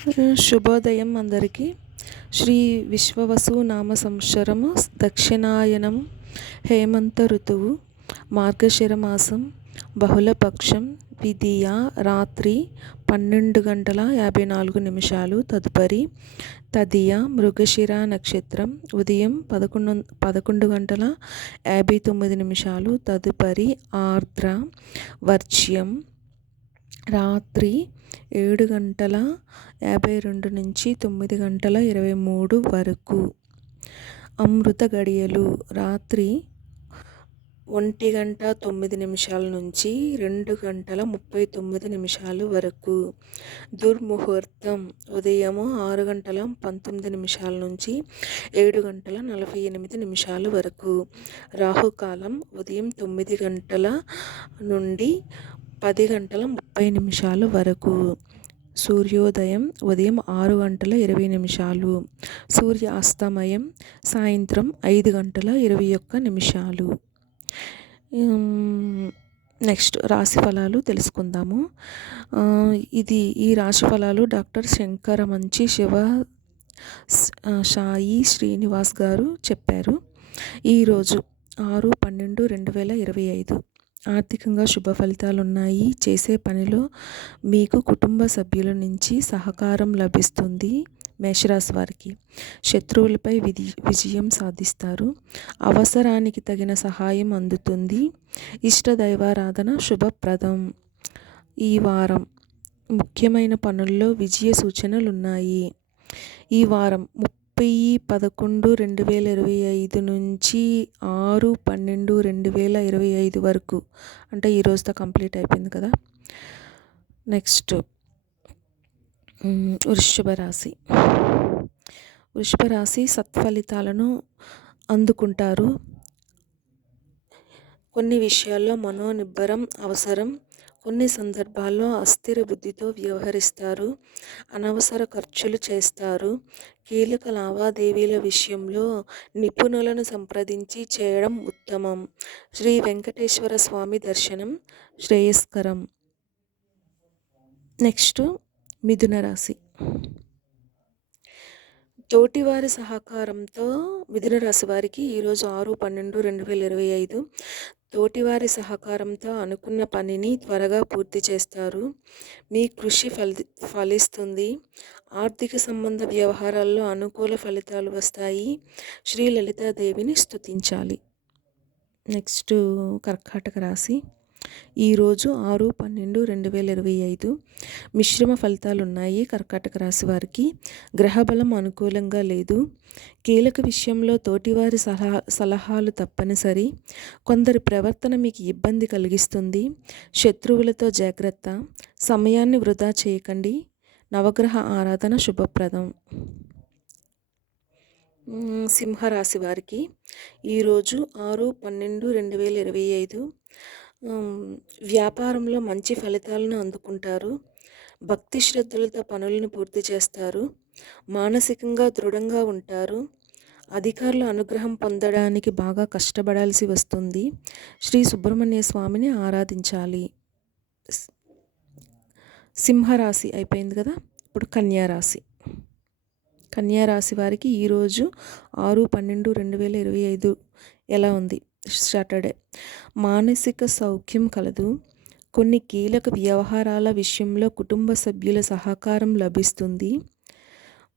శుభోదయం అందరికీ. శ్రీ విశ్వవసు నామ సంవత్సరము దక్షిణాయనం హేమంత ఋతువు మార్గశిర మాసం బహుళపక్షం విధియ రాత్రి 12:54 తదుపరి తదియ మృగశిర నక్షత్రం ఉదయం 11:59 తదుపరి ఆర్ద్ర వర్జ్యం రాత్రి 7:52 నుంచి 9:23 వరకు. అమృత గడియలు రాత్రి 1:09 నుంచి 2:39 వరకు. దుర్ముహూర్తం ఉదయం 6:19 నుంచి 7:48 వరకు. రాహుకాలం ఉదయం 9 గంటల నుండి 10:30 వరకు. సూర్యోదయం ఉదయం 6:20. సూర్య అస్తమయం సాయంత్రం 5:21. నెక్స్ట్ రాశి ఫలాలు తెలుసుకుందాము. ఈ రాశి ఫలాలు డాక్టర్ శంకరమంచి శివ సాయి శ్రీనివాస్ గారు చెప్పారు. ఈరోజు 6/12/2025. ఆర్థికంగా శుభ ఫలితాలు ఉన్నాయి. చేసే పనిలో మీకు కుటుంబ సభ్యుల నుంచి సహకారం లభిస్తుంది. మేషరాశి వారికి శత్రువులపై విజయం సాధిస్తారు. అవసరానికి తగిన సహాయం అందుతుంది. ఇష్ట దైవారాధన శుభప్రదం. ఈ వారం ముఖ్యమైన పనుల్లో విజయ సూచనలున్నాయి. ఈ వారం 30/11/2025 నుంచి 6/12/2025 వరకు, అంటే ఈ రోజుతో కంప్లీట్ అయిపోయింది కదా. నెక్స్ట్ వృషభ రాశి సత్ఫలితాలను అందుకుంటారు. కొన్ని విషయాల్లో మనోనిబ్బరం అవసరం. కొన్ని సందర్భాల్లో అస్థిర బుద్ధితో వ్యవహరిస్తారు. అనవసర ఖర్చులు చేస్తారు. కీలక లావాదేవీల విషయంలో నిపుణులను సంప్రదించి చేయడం ఉత్తమం. శ్రీ వెంకటేశ్వర స్వామి దర్శనం శ్రేయస్కరం. నెక్స్ట్ మిథున రాశి. తోటివారి సహకారంతో మిథున రాశి వారికి ఈరోజు 6/12/2025 తోటివారి సహకారంతో అనుకున్న పనిని త్వరగా పూర్తి చేస్తారు. మీ కృషి ఫలిస్తుంది. ఆర్థిక సంబంధ వ్యవహారాల్లో అనుకూల ఫలితాలు వస్తాయి. శ్రీ లలితాదేవిని స్తుతించాలి. నెక్స్ట్ కర్కాటక రాశి. ఈరోజు 6/12/2025 మిశ్రమ ఫలితాలు ఉన్నాయి. కర్కాటక రాశి వారికి గ్రహబలం అనుకూలంగా లేదు. కీలక విషయంలో తోటివారి సలహాలు తప్పనిసరి. కొందరి ప్రవర్తన మీకు ఇబ్బంది కలిగిస్తుంది. శత్రువులతో జాగ్రత్త. సమయాన్ని వృధా చేయకండి. నవగ్రహ ఆరాధన శుభప్రదం. సింహరాశి వారికి ఈరోజు 6/12/2025 వ్యాపారంలో మంచి ఫలితాలను అందుకుంటారు. భక్తి శ్రద్ధలతో పనులను పూర్తి చేస్తారు. మానసికంగా దృఢంగా ఉంటారు. అధికారుల అనుగ్రహం పొందడానికి బాగా కష్టపడాల్సి వస్తుంది. శ్రీ సుబ్రహ్మణ్య స్వామిని ఆరాధించాలి. సింహరాశి అయిపోయింది కదా. ఇప్పుడు కన్యారాశి వారికి ఈరోజు 6/12/2025 ఎలా ఉంది? సాటర్డే. మానసిక సౌఖ్యం కలదు. కొన్ని కీలక వ్యవహారాల విషయంలో కుటుంబ సభ్యుల సహకారం లభిస్తుంది.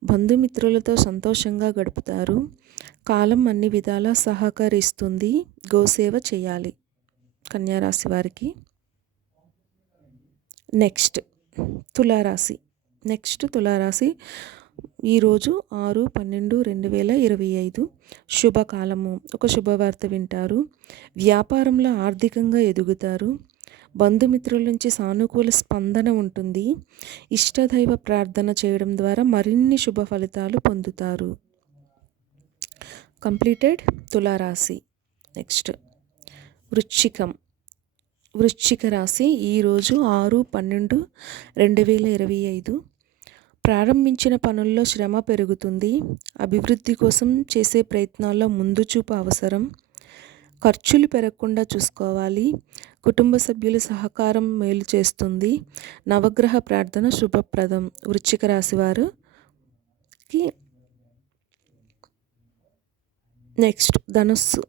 బంధుమిత్రులతో సంతోషంగా గడుపుతారు. కాలం అన్ని విధాలా సహకరిస్తుంది. గోసేవ చేయాలి కన్యారాశి వారికి. నెక్స్ట్ తులారాశి. ఈరోజు 6/12/2025 శుభకాలము. ఒక శుభవార్త వింటారు. వ్యాపారంలో ఆర్థికంగా ఎదుగుతారు. బంధుమిత్రుల నుంచి సానుకూల స్పందన ఉంటుంది. ఇష్టదైవ ప్రార్థన చేయడం ద్వారా మరిన్ని శుభ ఫలితాలు పొందుతారు. కంప్లీటెడ్ తులారాశి. నెక్స్ట్ వృశ్చిక రాశి. ఈరోజు 6/12/2025 ప్రారంభించిన పనుల్లో శ్రమ పెరుగుతుంది. అభివృద్ధి కోసం చేసే ప్రయత్నాల్లో ముందు చూపు అవసరం. ఖర్చులు పెరగకుండా చూసుకోవాలి. కుటుంబ సభ్యుల సహకారం మేలు చేస్తుంది. నవగ్రహ ప్రార్థన శుభప్రదం. వృశ్చిక రాశి వారికి నెక్స్ట్ ధనుస్సు.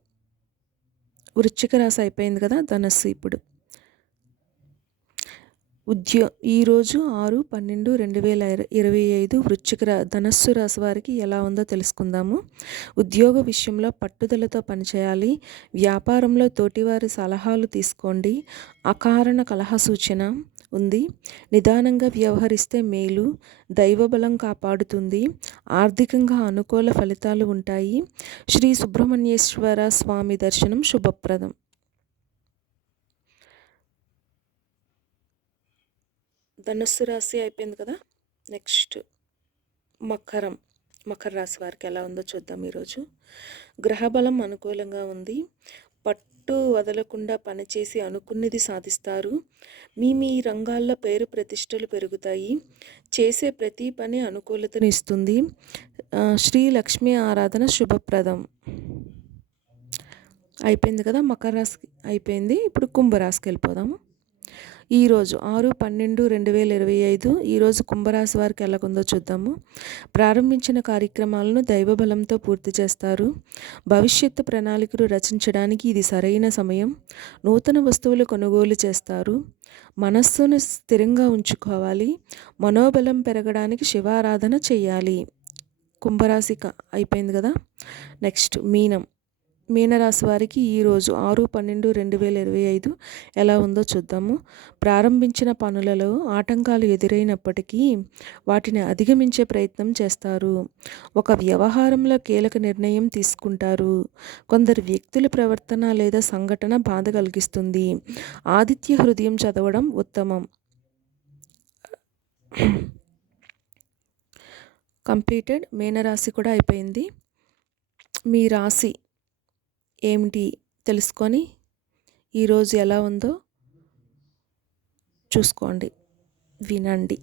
వృశ్చిక రాశి అయిపోయింది కదా, ధనుస్సు ఇప్పుడు. ఈరోజు 6/12/2025 ధనస్సు రాశి వారికి ఎలా ఉందో తెలుసుకుందాము. ఉద్యోగ విషయంలో పట్టుదలతో పనిచేయాలి. వ్యాపారంలో తోటివారి సలహాలు తీసుకోండి. అకారణ కలహ సూచన ఉంది. నిదానంగా వ్యవహరిస్తే మేలు. దైవబలం కాపాడుతుంది. ఆర్థికంగా అనుకూల ఫలితాలు ఉంటాయి. శ్రీ సుబ్రహ్మణ్యేశ్వర స్వామి దర్శనం శుభప్రదం. ధనుస్సు రాశి అయిపోయింది కదా, నెక్స్ట్ మకర రాశి వారికి ఎలా ఉందో చూద్దాం. ఈరోజు గ్రహబలం అనుకూలంగా ఉంది. పట్టు వదలకుండా పనిచేసి అనుకున్నది సాధిస్తారు. మీ రంగాల్లో పేరు ప్రతిష్టలు పెరుగుతాయి. చేసే ప్రతి పని అనుకూలతను ఇస్తుంది. శ్రీ లక్ష్మీ ఆరాధన శుభప్రదం. అయిపోయింది కదా, మకర రాశి అయిపోయింది. ఇప్పుడు కుంభరాశికి వెళ్ళిపోదాము. ఈరోజు 6/12/2025 ఈరోజు కుంభరాశి వారికి ఎలాగుందో చూద్దాము. ప్రారంభించిన కార్యక్రమాలను దైవబలంతో పూర్తి చేస్తారు. భవిష్యత్తు ప్రణాళికలు రచించడానికి ఇది సరైన సమయం. నూతన వస్తువులు కొనుగోలు చేస్తారు. మనస్సును స్థిరంగా ఉంచుకోవాలి. మనోబలం పెరగడానికి శివారాధన చేయాలి. కుంభరాశి అయిపోయింది కదా, నెక్స్ట్ మీనరాశి వారికి ఈరోజు 6/12/2025 ఎలా ఉందో చూద్దాము. ప్రారంభించిన పనులలో ఆటంకాలు ఎదురైనప్పటికీ వాటిని అధిగమించే ప్రయత్నం చేస్తారు. ఒక వ్యవహారంలో కీలక నిర్ణయం తీసుకుంటారు. కొందరు వ్యక్తుల ప్రవర్తన లేదా సంఘటన బాధ కలిగిస్తుంది. ఆదిత్య హృదయం చదవడం ఉత్తమం. కంప్లీటెడ్. మీనరాశి కూడా అయిపోయింది. మీ రాశి ఏమిటి తెలుసుకొని ఈరోజు ఎలా ఉందో చూసుకోండి, వినండి.